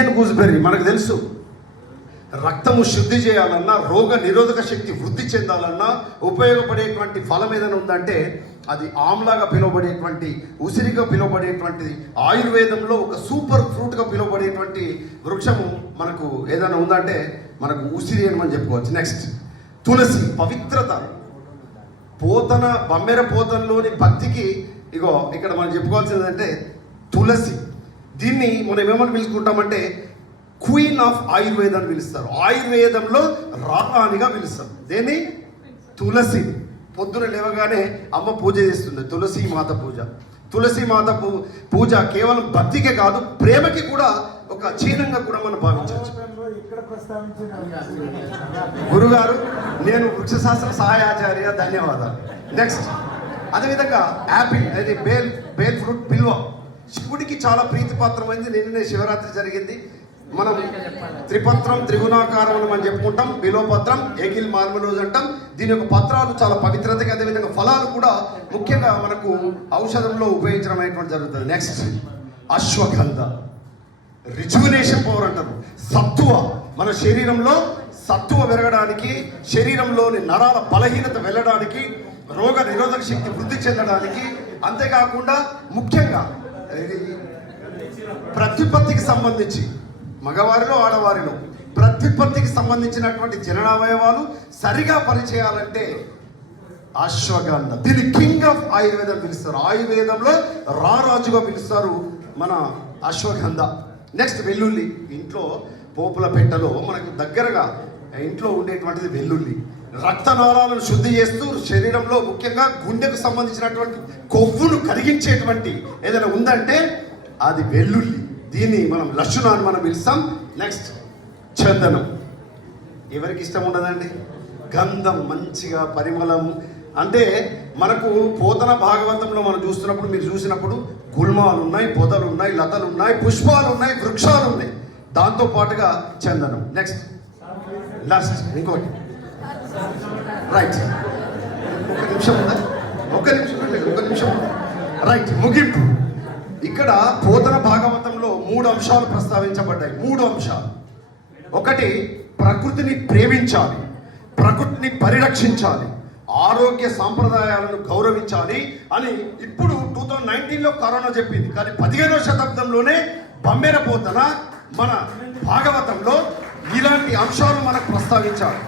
Indian gooseberry మనకు తెలుసు. రక్తము శుద్ధి చేయాలన్నా, రోగ నిరోధక శక్తి వృద్ధి చెందాలన్నా ఉపయోగపడేటువంటి ఫలం ఏదైనా ఉందంటే అది ఆమ్లాగా పిలువబడేటువంటి, ఉసిరిగా పిలువబడేటువంటిది, ఆయుర్వేదంలో ఒక సూపర్ ఫ్రూట్గా పిలువబడేటువంటి వృక్షము మనకు ఏదైనా ఉందంటే మనకు ఉసిరి అని మనం చెప్పుకోవచ్చు. నెక్స్ట్ తులసి, పవిత్రత. బమ్మెర పోతనలోని భక్తికి ఇగో ఇక్కడ మనం చెప్పుకోవాల్సింది అంటే తులసి. దీన్ని మనం ఏమని పిలుచుకుంటామంటే క్వీన్ ఆఫ్ ఆయుర్వేద అని పిలుస్తారు. ఆయుర్వేదంలో రాణిగా పిలుస్తారు. దేన్ని? తులసి. పొద్దున లేవగానే అమ్మ పూజ చేస్తుంది, తులసి మాత పూజ. తులసి మాత పూజ కేవలం భక్తికే కాదు, ప్రేమకి కూడా ఒక చిహ్నంగా కూడా మనం భావించవచ్చు. గురుగారు, నేను వృక్షశాస్త్ర సహాయాచార్య, ధన్యవాదాలు. నెక్స్ట్ అదేవిధంగా యాపిల్, అది బేల్ ఫ్రూట్, బిల్వ. శివుడికి చాలా ప్రీతిపాత్రమైంది. నిన్ననే శివరాత్రి జరిగింది. మనం త్రిపత్రం, త్రిగుణాకారం అని మనం చెప్పుకుంటాం. బిలోపత్రం, ఏకిల్ మార్మలోజ్ అంటాం. దీని యొక్క పత్రాలు చాలా పవిత్రతకి, అదేవిధంగా ఫలాలు కూడా ముఖ్యంగా మనకు ఔషధంలో ఉపయోగించడం అనేటువంటి జరుగుతుంది. నెక్స్ట్ అశ్వగంధ, రిజువినేషన్ పవర్ అంటారు. సత్తువ, మన శరీరంలో సత్తువ పెరగడానికి, శరీరంలోని నరాల బలహీనత వెళ్ళడానికి, రోగ నిరోధక శక్తి వృద్ధి చెందడానికి, అంతేకాకుండా ముఖ్యంగా ప్రత్యుత్పత్తికి సంబంధించి మగవారిలో ఆడవారిలో ప్రత్యుత్పత్తికి సంబంధించినటువంటి జననావయవాలు సరిగా పనిచేయాలంటే అశ్వగంధ. దీన్ని కింగ్ ఆఫ్ ఆయుర్వేదం పిలుస్తారు. ఆయుర్వేదంలో రారాజుగా పిలుస్తారు మన అశ్వగంధ. నెక్స్ట్ వెల్లుల్లి. ఇంట్లో పోపుల పెట్టెలో మనకు దగ్గరగా ఇంట్లో ఉండేటువంటిది వెల్లుల్లి. రక్తనాళాలను శుద్ధి చేస్తూ శరీరంలో ముఖ్యంగా గుండెకు సంబంధించినటువంటి కొవ్వును కరిగించేటువంటి ఏదైనా ఉందంటే అది వెల్లుల్లి. దీన్ని మనం లక్షణ అని మనం పిలుస్తాం. నెక్స్ట్ చందనం. ఎవరికి ఇష్టం ఉండదండి? గంధం, మంచిగా పరిమళం. అంటే మనకు పోతన భాగవతంలో మనం చూస్తున్నప్పుడు, మీరు చూసినప్పుడు గుల్మాలు ఉన్నాయి, పొదలు ఉన్నాయి, లతలు ఉన్నాయి, పుష్పాలు ఉన్నాయి, వృక్షాలు ఉన్నాయి, దాంతో పాటుగా చందనం. నెక్స్ట్ ఇంకోటి రైట్. ఒక నిమిషం ఉందా? ఒక నిమిషం ఉందా? రైట్, ముగింపు. ఇక్కడ పోతన భాగవతంలో 3 అంశాలు ప్రస్తావించబడ్డాయి. 3 అంశాలు. ఒకటి, ప్రకృతిని ప్రేమించాలి, ప్రకృతిని పరిరక్షించాలి, ఆరోగ్య సాంప్రదాయాలను గౌరవించాలి అని ఇప్పుడు 2019లో కరోనా చెప్పింది. కానీ 15వ శతాబ్దంలోనే బమ్మెర పోతన మన భాగవతంలో ఇలాంటి అంశాలు మనకు ప్రస్తావించాలి.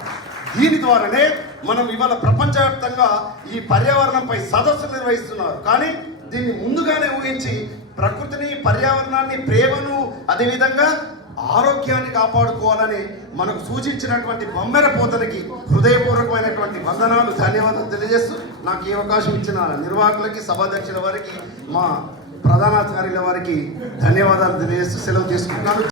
దీని ద్వారానే మనం ఇవాళ ప్రపంచవ్యాప్తంగా ఈ పర్యావరణంపై సదస్సులు నిర్వహిస్తున్నారు. కానీ దీన్ని ముందుగానే ఊహించి ప్రకృతిని, పర్యావరణాన్ని, ప్రేమను, అదేవిధంగా ఆరోగ్యాన్ని కాపాడుకోవాలని మనకు సూచించినటువంటి బమ్మెర పోతనకి హృదయపూర్వకమైనటువంటి వందనాలు, ధన్యవాదాలు తెలియజేస్తూ నాకు ఈ అవకాశం ఇచ్చిన నిర్వాహకులకి, సభాధ్యక్షుల వారికి, మా ప్రధానాచార్యుల వారికి ధన్యవాదాలు తెలియజేస్తూ సెలవు తీసుకుంటున్నాను.